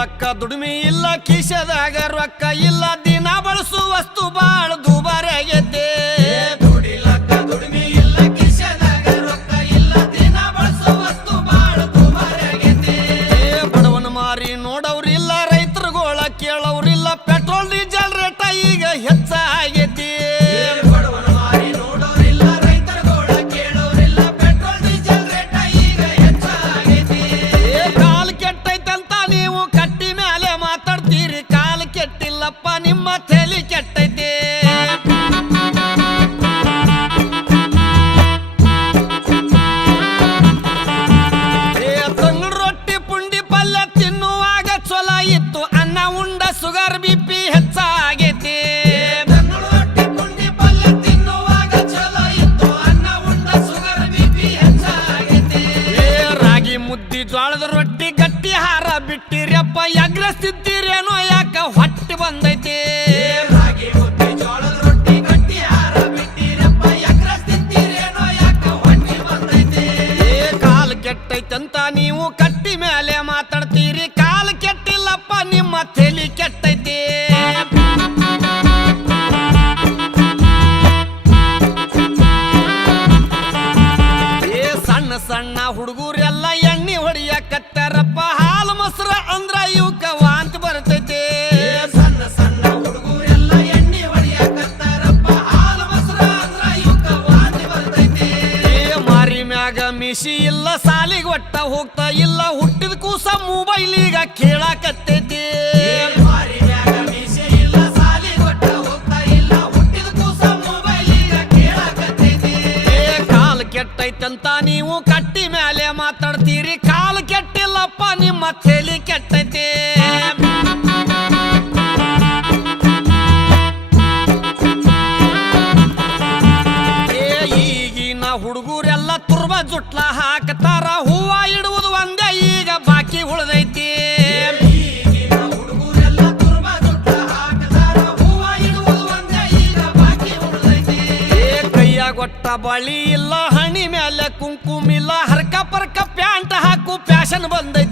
ದುಡಿಲಕ್ಕ ದುಡಿಮೆ ಇಲ್ಲ ಕಿಶೆದಾಗ ರೊಕ್ಕ ಇಲ್ಲ ದಿನ ಬಳಸು ವಸ್ತು ಬಾಳ ದುಬಾರಿ ಆಗೈತೆ ದುಡಿಲಕ್ಕ ದುಡಿಮೆ ಇಲ್ಲ ಕಿಶೆದಾಗ ರೊಕ್ಕ ಇಲ್ಲ ದಿನ ಬಳಸು ವಸ್ತು ಬಾಳ ದುಬಾರಿ ಆಗೈತೆ ಬಡವನ ಮಾರಿ ನೋಡವ್ರಿಲ್ಲ ರೈತರುಗೋಳ ಕೇಳವ್ರಿಲ್ಲ ಪೆಟ್ರೋಲ್ ಡೀಸೆಲ್ ರೇಟ ಈಗ ಹೆಚ್ಚಾಗೈತಿ ಬಡವನ ಮಾರಿ ನೋಡೋರಿಲ್ಲ ರೈತರುಗೋಳ ಕೇಳೋರಿಲ್ಲ ಪೆಟ್ರೋಲ್ ಡೀಸೆಲ್ ರೇಟ ಈಗ ಹೆಚ್ಚಾಗೈತಿ ಕಾಲ್ ಕೆಟ್ಟೈತಂತ ನೀವು ಕಟ್ಟಿ ಮೇಲೆ ಮಾತಾಡ್ತೀರಿ ಕಾಲ್ ಕೆಟ್ಟಿಲ್ಲಪ್ಪ ನಿಮ್ಮ ತಲೆ ಕೆಟ್ಟೈತಿ ತಂಗಳ ರೊಟ್ಟಿ ಪುಂಡಿ ಪಲ್ಯ ತಿನ್ನುವಾಗ ಚೊಲ ಇತ್ತು ಅನ್ನ ಉಂಡ ಸುಗರ್ ಬಿಪಿ ಹೆಚ್ಚಾಗೈತಿ ತಂಗಳ ರೊಟ್ಟಿ ಪುಂಡಿ ಪಲ್ಯ ತಿನ್ನುವಾಗ ಚಲೋ ಇತ್ತು ಅನ್ನ ಉಂಡ ಸುಗರ್ ಬಿಪಿ ಹೆಚ್ಚಾಗೈತಿ ರಾಗಿ ಮುದ್ದಿ ಜೋಳದ ರೊಟ್ಟಿ ಗಟ್ಟಿ ಹಾರ ಬಿಟ್ಟಿರಪ್ಪ ಎಗ್ರಸ್ತಿದ್ದೀರೇನೋ ಯಾಕ ಹೊಟ್ಟೆ ಬಂದೈತಿ ರಾಗಿ ಮುದ್ದೆ ಜೋಳದ ರೊಟ್ಟಿ ಗಟ್ಟಿ ಹಾರ ಬಿಟ್ಟಿರಪ್ಪ ಎಗ್ರಸ್ ತಿಂತೀರೇನೋ ಯಾಕ ಹೊಟ್ಟೆ ಬಂದೈತಿ ಕಾಲ್ ಕೆಟ್ಟೈತಂತ ನೀವು ಕಟ್ಟಿ ಮೇಲೆ ಮಾತಾಡ್ತೀರಿ ಕಾಲ್ ಕೆಟ್ಟಿಲ್ಲಪ್ಪ ನಿಮ್ಮ ತಲೆ ಕೆಟ್ಟೈತಿ ಸಣ್ಣ ಸಣ್ಣ ಹುಡುಗರೆಲ್ಲ ಎಣ್ಣೆ ಹೊಡಿಯಕತ್ತಾರಪ್ಪ ಹಾಲು ಮೊಸರು ಅಂದ್ರ ಇವಕ್ಕ ವಾಂತಿ ಬರ್ತೈತಿ ಸಣ್ಣ ಸಣ್ಣ ಹುಡುಗರೆಲ್ಲ ಎಣ್ಣೆ ಹೊಡಿಯಕತ್ತಾರಪ್ಪ ಹಾಲು ಮೊಸರು ಅಂದ್ರ ಇವಕ್ಕ ವಾಂತಿ ಬರ್ತೈತಿ ಮಾರಿ ಮ್ಯಾಗ ಮಿಸಿ ಇಲ್ಲ ಸಾಲಿಗೆ ಒಟ್ಟ ಹೋಗ್ತಾ ಇಲ್ಲ ಹುಟ್ಟಿದ ಕೂಸ ಮೊಬೈಲ್ ಈಗ ಕೇಳಾಕತ್ತೈತಿ ಮಾರಿ ಮ್ಯಾಗ ಮೀಸೆ ಇಲ್ಲ ಸಾಲಿ ಒಟ್ಟ ಹೋಗ್ತಾ ಇಲ್ಲ ಹುಟ್ಟಿದ ಕೂಸ ಮೊಬೈಲ್ ಈಗ ಕೇಳಾಕತ್ತೈತಿ ಕಾಲ್ ಕೆಟ್ಟೈತಂತ ನೀವು ಕಟ್ಟಿ ಮೇಲೆ ಮಾತಾಡ್ತೀರಿ ಕಾಲ್ ಕೆಟ್ಟಿಲ್ಲಪ್ಪ ನಿಮ್ಮ ತಲೆ ಕೆಟ್ಟೈತಿ ಈಗಿನ ಹುಡುಗರೆಲ್ಲ ತುರ್ಬ ಜುಟ್ಲ ಹಾಕ್ತಾರ ಹೂವ ಇಡುವುದು ಒಂದೇ ಈಗ ಬಾಕಿ ಉಳ್ದೈತಿ ಈಗಿನ ಹುಡುಗರೆಲ್ಲ ತುರ್ಬ ಜುಟ್ಟ ಹಾಕ್ತಾರ ಹೂವ ಇಡುವುದು ಒಂದೇ ಈಗ ಬಾಕಿ ಉಳ್ದೈತಿ ಕೈಯಾಗೊಟ್ಟ ಬಳಿ ಇಲ್ಲ ಹಣಿ ಮೇಲೆ ಕುಂಕುಮಿಲ್ಲ ಹರ್ಕ ಪರ್ಕ ಪ್ಯಾಂಟ್ ಹಾಕು ಫ್ಯಾಷನ್ ಬಂದೈತಿ